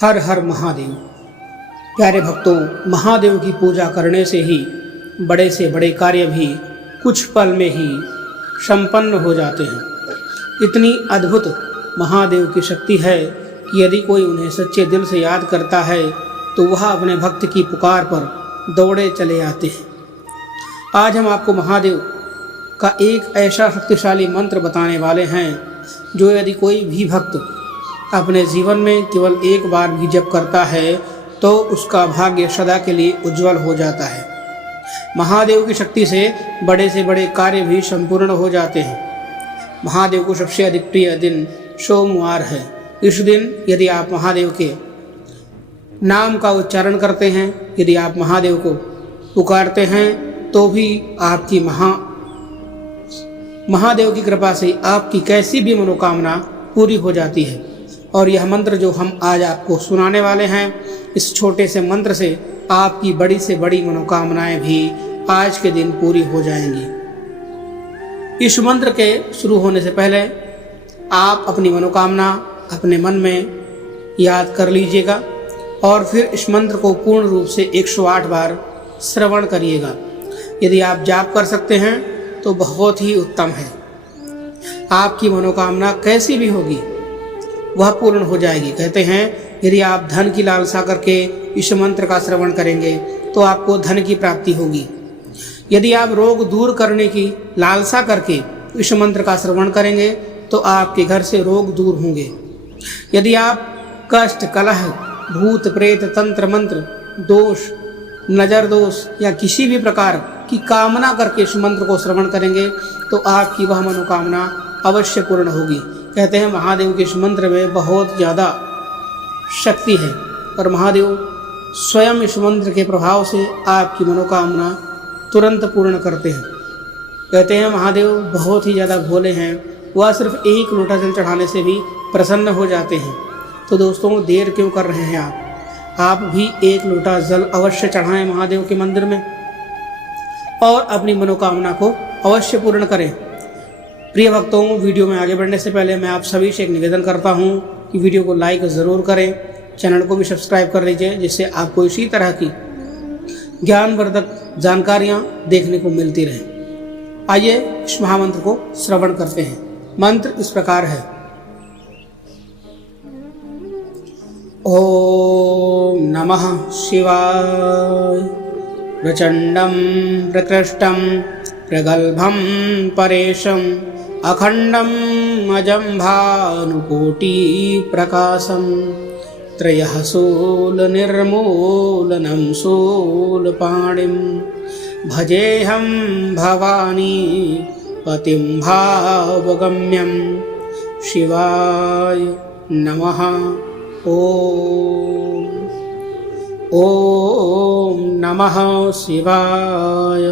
हर हर महादेव। प्यारे भक्तों, महादेव की पूजा करने से ही बड़े से बड़े कार्य भी कुछ पल में ही संपन्न हो जाते हैं। इतनी अद्भुत महादेव की शक्ति है कि यदि कोई उन्हें सच्चे दिल से याद करता है तो वह अपने भक्त की पुकार पर दौड़े चले आते हैं। आज हम आपको महादेव का एक ऐसा शक्तिशाली मंत्र बताने वाले हैं जो यदि कोई भी भक्त अपने जीवन में केवल एक बार भी जप करता है तो उसका भाग्य सदा के लिए उज्जवल हो जाता है। महादेव की शक्ति से बड़े कार्य भी संपूर्ण हो जाते हैं। महादेव को सबसे अधिक प्रिय दिन सोमवार है। इस दिन यदि आप महादेव के नाम का उच्चारण करते हैं, यदि आप महादेव को पुकारते हैं तो भी आपकी महादेव की कृपा से आपकी कैसी भी मनोकामना पूरी हो जाती है। और यह मंत्र जो हम आज आपको सुनाने वाले हैं, इस छोटे से मंत्र से आपकी बड़ी से बड़ी मनोकामनाएं भी आज के दिन पूरी हो जाएंगी। इस मंत्र के शुरू होने से पहले आप अपनी मनोकामना अपने मन में याद कर लीजिएगा और फिर इस मंत्र को पूर्ण रूप से 108 बार श्रवण करिएगा। यदि आप जाप कर सकते हैं तो बहुत ही उत्तम है। आपकी मनोकामना कैसी भी होगी वह पूर्ण हो जाएगी। कहते हैं यदि आप धन की लालसा करके इस मंत्र का श्रवण करेंगे तो आपको धन की प्राप्ति होगी। यदि आप रोग दूर करने की लालसा करके इस मंत्र का श्रवण करेंगे तो आपके घर से रोग दूर होंगे। यदि आप कष्ट, कलह, भूत प्रेत, तंत्र मंत्र, दोष, नजर दोष या किसी भी प्रकार की कामना करके इस मंत्र को श्रवण करेंगे तो आपकी वह मनोकामना अवश्य पूर्ण होगी। कहते हैं महादेव के इस मंत्र में बहुत ज़्यादा शक्ति है और महादेव स्वयं इस मंत्र के प्रभाव से आपकी मनोकामना तुरंत पूर्ण करते हैं। कहते हैं महादेव बहुत ही ज़्यादा भोले हैं, वह सिर्फ एक लोटा जल चढ़ाने से भी प्रसन्न हो जाते हैं। तो दोस्तों, देर क्यों कर रहे हैं आप भी एक लोटा जल अवश्य चढ़ाएं महादेव के मंदिर में और अपनी मनोकामना को अवश्य पूर्ण करें। प्रिय भक्तों, वीडियो में आगे बढ़ने से पहले मैं आप सभी से एक निवेदन करता हूं कि वीडियो को लाइक ज़रूर करें, चैनल को भी सब्सक्राइब कर लीजिए जिससे आपको इसी तरह की ज्ञानवर्धक जानकारियां देखने को मिलती रहें। आइए इस महामंत्र को श्रवण करते हैं। मंत्र इस प्रकार है। ओम नमः शिवाय। प्रचंडं प्रकृष्टं प्रगल्भं परेशं अखंडं अजं भानुकोटि प्रकाशं त्रयः शूलनिर्मूलनं शूलपाणिं भजेऽहं भवानी पतिं भावगम्यं। शिवाय नमः। ओम नमः शिवाय।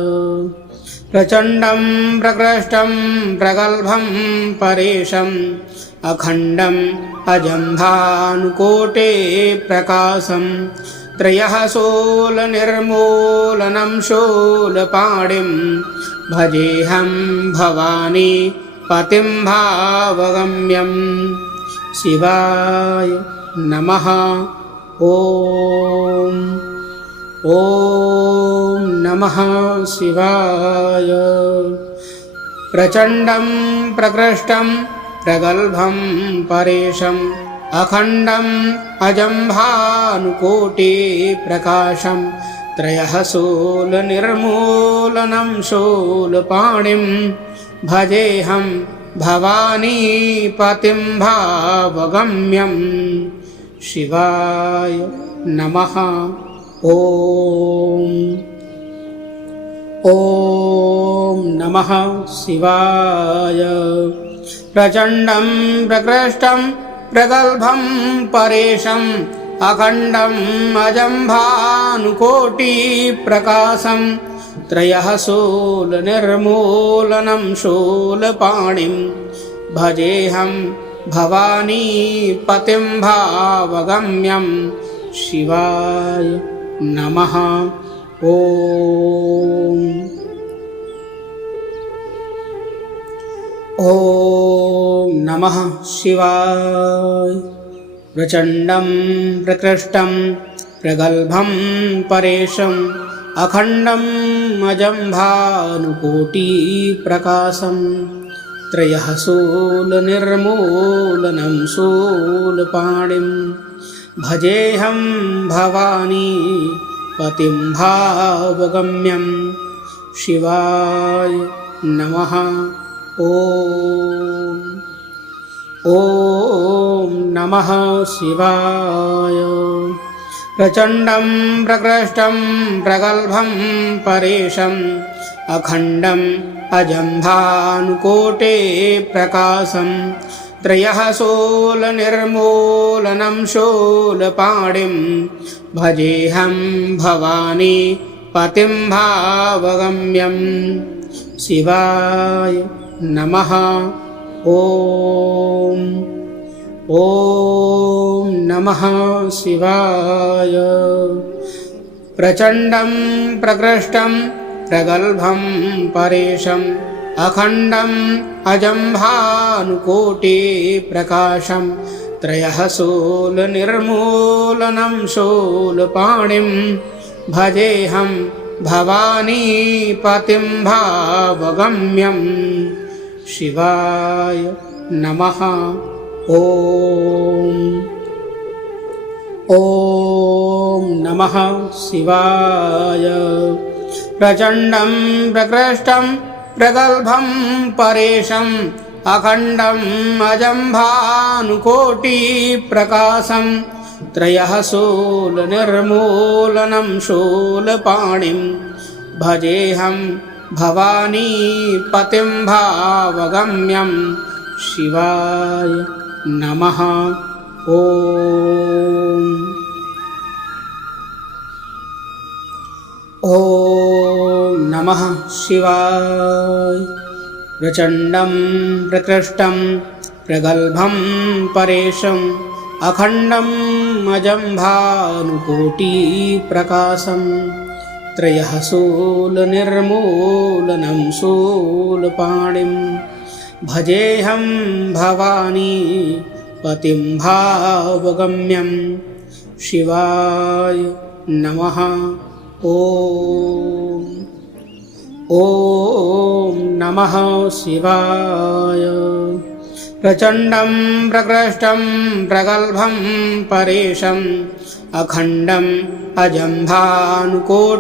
प्रचंडं प्रकृष्टं प्रगल्भं परेशं अखंडं अजं भानुकोटे प्रकाशं त्रयः शूलनिर्मूलनं शूलपाणिं भजेऽहं भवानी पतिं भावगम्यं। शिवाय नमः। ओम नमः शिवाय। प्रचंडं प्रकृष्टं प्रगल्भं परेशं अखंडं अजं भानुकोटि प्रकाशं त्रयः शूलनिर्मूलनं शूलपाणिं भजेऽहं भवानी पतिं भावगम्यं। शिवाय नमः। ओम नमः शिवाय। प्रचंडं प्रकृष्टं प्रगल्भं परेशं अखंडं अजं भानुकोटि प्रकाशं त्रयः शूलनिर्मूलनं शूलपाणिं भजेऽहं भवानी पतिं भावगम्यं। शिवाय नमः। ओम नमः शिवाय। प्रचण्डं प्रकृष्टं प्रगल्भं परेशम् अखण्डम् अजं भानुकोटिप्रकाशं त्रयः शूलनिर्मूलनं शूलपाणिं भजेऽहं भवानी पतिं भावगम्यं शिवाय नमः। ॐ नमः शिवाय। प्रचण्डं प्रकृष्टं प्रगल्भं परेशम् अखण्डम् अजं भानुकोटे प्रकाशं त्रयः शूलनिर्मूलनं शूलपाणिं भजेऽहं भवानी पतिं भावगम्यं शिवाय नमः। ॐ नमः शिवाय। प्रचण्डं प्रकृष्टं प्रगल्भं परेशम् अखण्डम् अजं भानुकोटिप्रकाशं त्रयः शूलनिर्मूलनं शूलपाणिं भजेऽहं भवानी पतिं भावगम्यं शिवाय नमः। ॐ नमः शिवाय। प्रचण्डं प्रकृष्टं प्रगल्भं परेशम् अखण्डम् अजं भानुकोटिप्रकाशं त्रयः शूलनिर्मूलनं शूलपाणिं भजेऽहं भवानी पतिं भावगम्यं शिवाय नमः। ॐ नमः शिवाय। प्रचण्डं प्रकृष्टं प्रगल्भं परेशम् अखण्डम् अजं भानुकोटिप्रकाशं त्रयः शूलनिर्मूलनं शूलपाणिं भजेऽहं भवानी पतिं भावगम्यं शिवाय नमः। ॐ नमः शिवाय। प्रचण्डं प्रकृष्टं प्रगल्भं परेशम् अखण्डम् अजं भानुकोटिप्रकाशं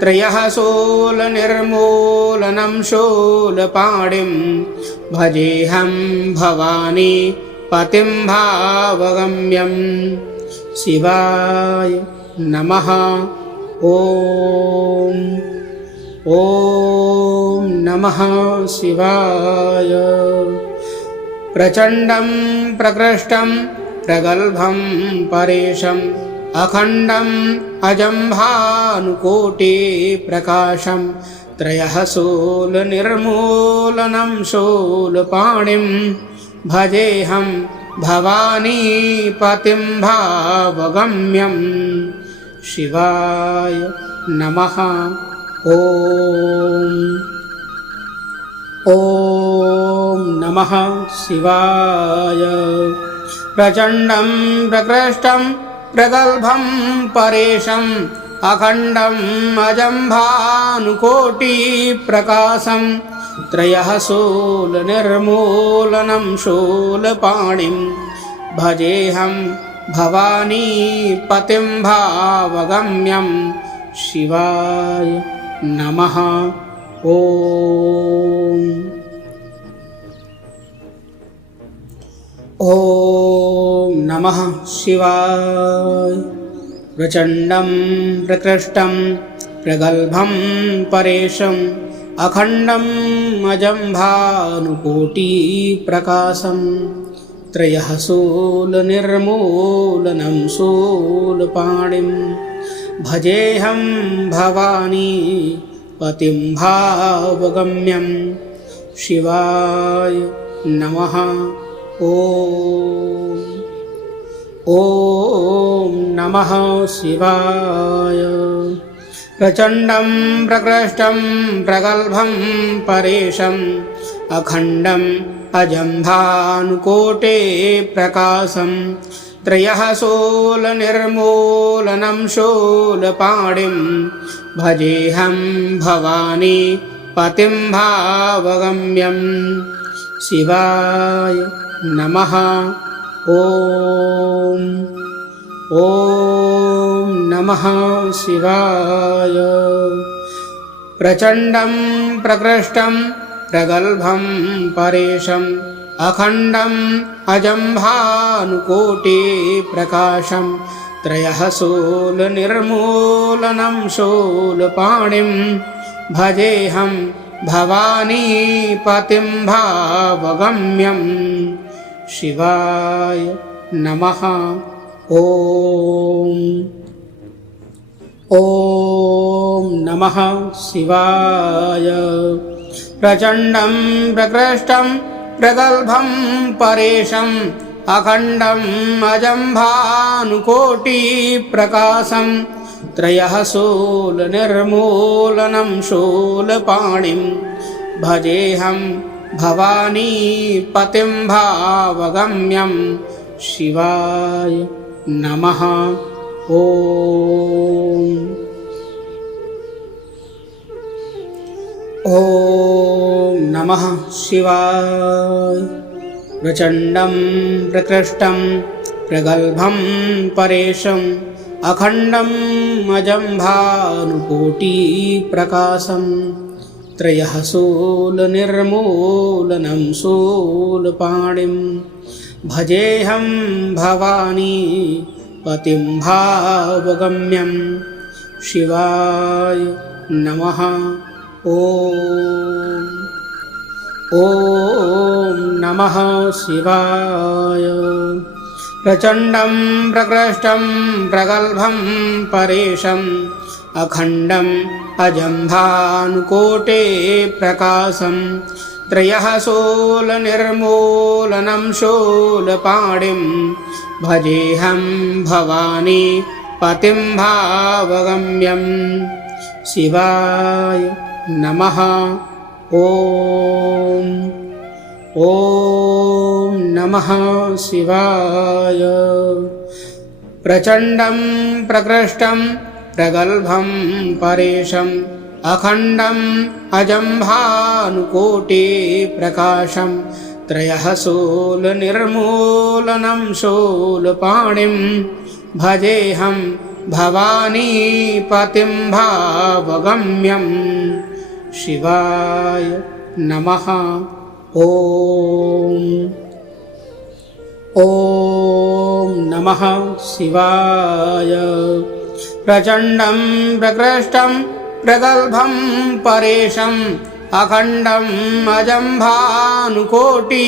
त्रयः शूलनिर्मूलनं शूलपाणिं भजेऽहं भवानी पतिं भावगम्यं शिवाय नमः। ॐ नमः शिवाय। प्रचण्डं प्रकृष्टं प्रगल्भं परेशम् अखण्डम् अजं भानुकोटिप्रकाशं त्रयः शूलनिर्मूलनं शूलपाणिं भजेऽहं भवानी पतिं भावगम्यं शिवाय नमः। ॐ नमः शिवाय। प्रचण्डं प्रकृष्टं प्रगल्भं परेशम् अखण्डम् अजं भानुकोटिप्रकाशं त्रयः शूलनिर्मूलनं शूलपाणिं भजेऽहं भवानी पतिं भावगम्यं शिवाय नमः। ॐ नमः शिवाय। प्रचण्डं प्रकृष्टं प्रगल्भं परेशम् अखण्डम् अजं भानुकोटिप्रकाशं त्रयः शूलनिर्मूलनं शूलपाणिं भजेऽहं भवानी पतिं भावगम्यं शिवाय नमः। ॐ नमः शिवाय। प्रचण्डं प्रकृष्टं प्रगल्भं परेशम् अखण्डम् अजं भानुकोटे प्रकाशं त्रयः शूलनिर्मूलनं शूलपाणिं भजेऽहं भवानी पतिं भावगम्यं। शिवाय नमः। ॐ नमः शिवाय। प्रचण्डं प्रकृष्टं प्रगल्भं परेशम् अखण्डम् अजं भानुकोटि प्रकाशं त्रयः शूलनिर्मूलनं शूलपाणिं भजेऽहं भवानी पतिं भावगम्यं। शिवाय नमः। ॐ नमः शिवाय। प्रचण्डं प्रकृष्टं प्रगल्भं परेशम् अखण्डम् अजं भानुकोटि प्रकाशं त्रयः शूलनिर्मूलनं शूलपाणिं भजेऽहं भवानी पतिं भावगम्यं। शिवाय नमः। ॐ नमः शिवाय। प्रचण्डं प्रकृष्टं प्रगल्भं परेशम् अखण्डम् अजं भानुकोटि प्रकाशं त्रयः शूलनिर्मूलनं शूलपाणिं भजेऽहं भवानी पतिं भावगम्यं। शिवाय नमः। ॐ नमः शिवाय। प्रचण्डं प्रकृष्टं प्रगल्भं परेशम् अखण्डम् अजं भानुकोटे प्रकाशं त्रयः शूलनिर्मूलनं शूलपाणिं भजेऽहं भवानी पतिं भावगम्यं। शिवाय नमः। ॐ नमः शिवाय। प्रचण्डं प्रकृष्टं प्रगल्भं परेशम् अखण्डम् अजं भानुकोटि प्रकाशं त्रयः शूलनिर्मूलनं शूलपाणिं भजेऽहं भवानी पतिं भावगम्यं। शिवाय नमः। ॐ नमः शिवाय। प्रचण्डं प्रकृष्टं प्रगल्भं परेशम् अखण्डम् अजं भानुकोटि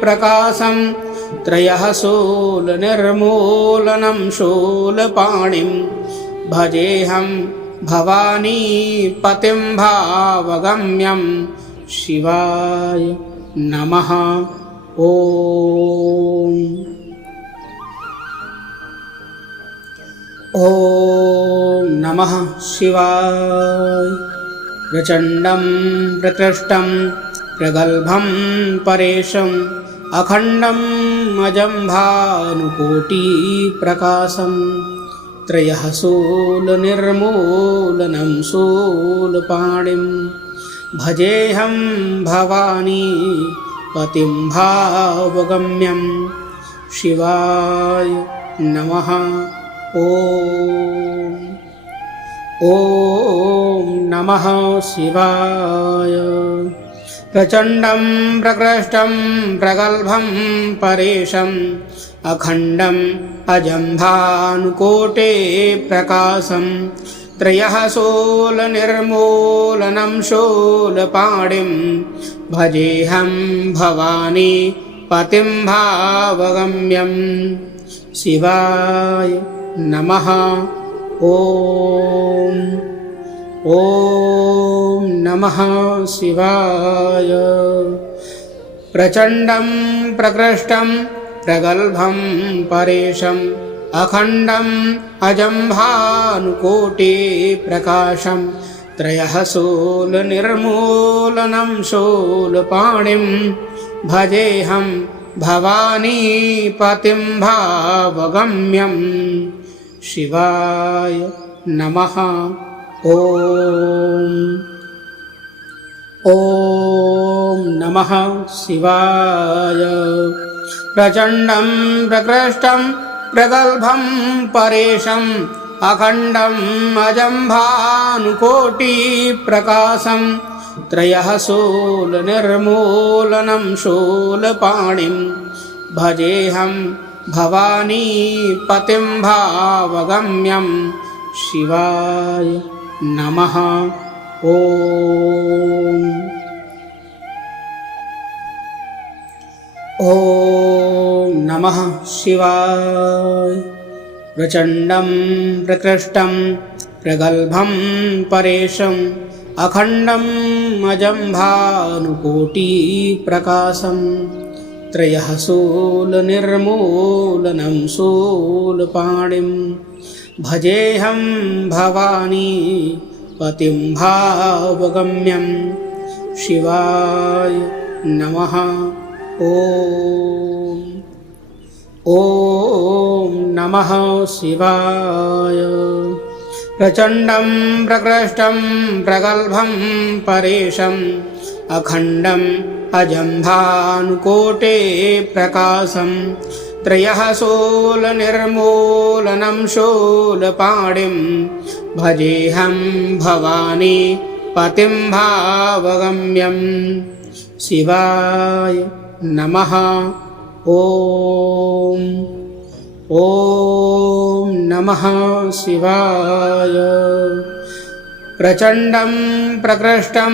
प्रकाशं त्रयः शूलनिर्मूलनं शूलपाणिं भजेऽहं भवानी पतिं भावगम्यं। शिवाय नमः। ॐ नमः शिवाय। प्रचण्डं प्रकृष्टं प्रगल्भं परेशम् अखण्डम् अजं भानुकोटि प्रकाशं त्रयः शूलनिर्मूलनं शूलपाणिं भजेऽहं भवानी पतिं भावगम्यं। शिवाय नमः। ॐ नमः शिवाय। प्रचण्डं प्रकृष्टं प्रगल्भं परेशम् अखण्डम् अजं भानुकोटे प्रकाशं त्रयः शूलनिर्मूलनं शूलपाणिं भजेऽहं भवानी पतिं भावगम्यं। शिवाय नमः। ॐ नमः शिवाय। प्रचण्डं प्रकृष्टं प्रगल्भं परेशम् अखण्डम् अजं भानुकोटिप्रकाशं त्रयः शूलनिर्मूलनं शूलपाणिं भजेऽहं भवानीपतिं भावगम्यं। शिवाय नमः। ॐ नमः शिवाय। प्रचण्डं प्रकृष्टं प्रगल्भं परेशम् अखण्डम् अजं भानुकोटिप्रकाशं त्रयः शूलनिर्मूलनं शूलपाणिं भजेऽहं भवानीपतिं भावगम्यं। शिवाय नमः। ॐ नमः शिवाय। प्रचण्डं प्रकृष्टं प्रगल्भं परेशम् अखण्डम् अजं भानुकोटिप्रकाशं त्रयः शूलनिर्मूलनं शूलपाणिं भजेऽहं भवानीपतिं भावगम्यं। शिवाय नमः। ॐ नमः शिवाय। प्रचण्डं प्रकृष्टं प्रगल्भं परेशम् अखण्डम् अजं भानुकोटिप्रकाशं त्रयः शूलनिर्मूलनं शूलपाणिं भजेऽहं भवानीपतिं भावगम्यं। शिवाय नमः। ॐ नमः शिवाय। प्रचण्डं प्रकृष्टं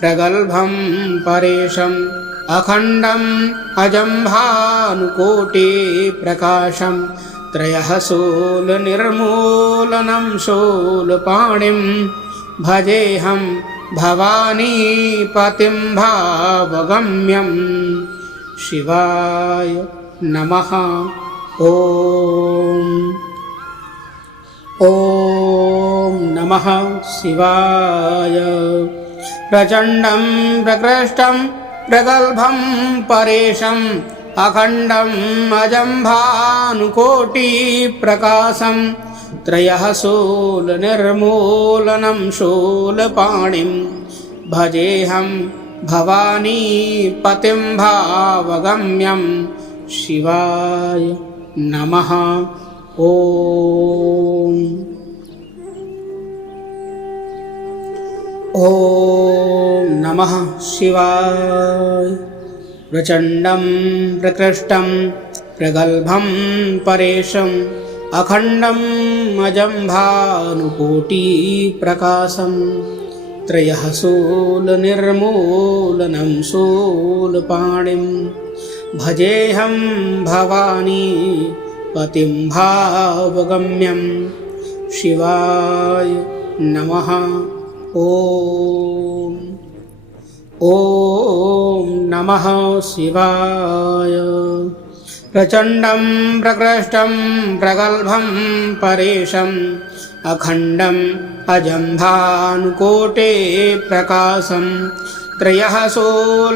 प्रगल्भं परेशम् अखण्डम् अजं भानुकोटिप्रकाशं त्रयः शूलनिर्मूलनं शूलपाणिं भजेऽहं भवानीपतिं भावगम्यं। शिवाय नमः। ॐ नमः शिवाय। प्रचण्डं प्रकृष्टं प्रगल्भं परेशम् अखण्डम् अजं भानुकोटिप्रकाशं त्रयः शूलनिर्मूलनं शूलपाणिं भजेऽहं भवानीपतिं भावगम्यं। शिवाय नमः। ॐ नमः शिवाय। प्रचण्डं प्रकृष्टं प्रगल्भं परेशम् अखण्डम् अजं भानुकोटिप्रकाशं त्रयः शूलनिर्मूलनं शूलपाणिं भजेऽहं भवानीपतिं भावगम्यं। शिवाय नमः। ॐ नमः शिवाय। प्रचण्डं प्रकृष्टं प्रगल्भं परेशम् अखण्डम् अजं भानुकोटिप्रकाशं त्रयः शूलनिर्मूलनं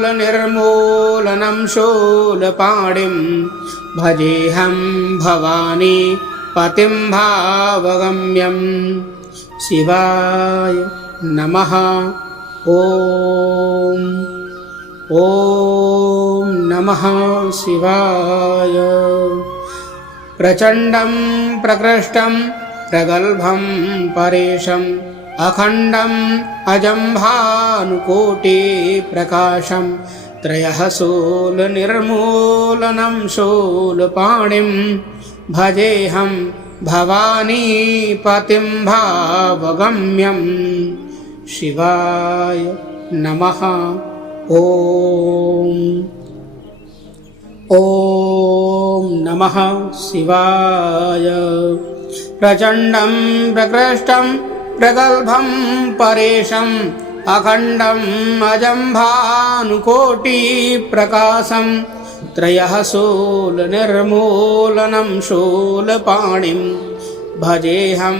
शूलपाणिं भजेऽहं भवानीपतिं भावगम्यं। शिवाय नमः। ॐ नमः शिवाय। प्रचण्डं प्रकृष्टं प्रगल्भं परेशम् अखण्डम् अजं भानुकोटिप्रकाशं त्रयः शूलनिर्मूलनं शूलपाणिं भजेऽहं भवानीपतिं भावगम्यं। शिवाय नमः। ॐ नमः शिवाय। प्रचण्डं प्रकृष्टं प्रगल्भं परेशम् अखण्डम् अजं भानुकोटिप्रकाशं त्रयः शूलनिर्मूलनं शूलपाणिं भजेऽहं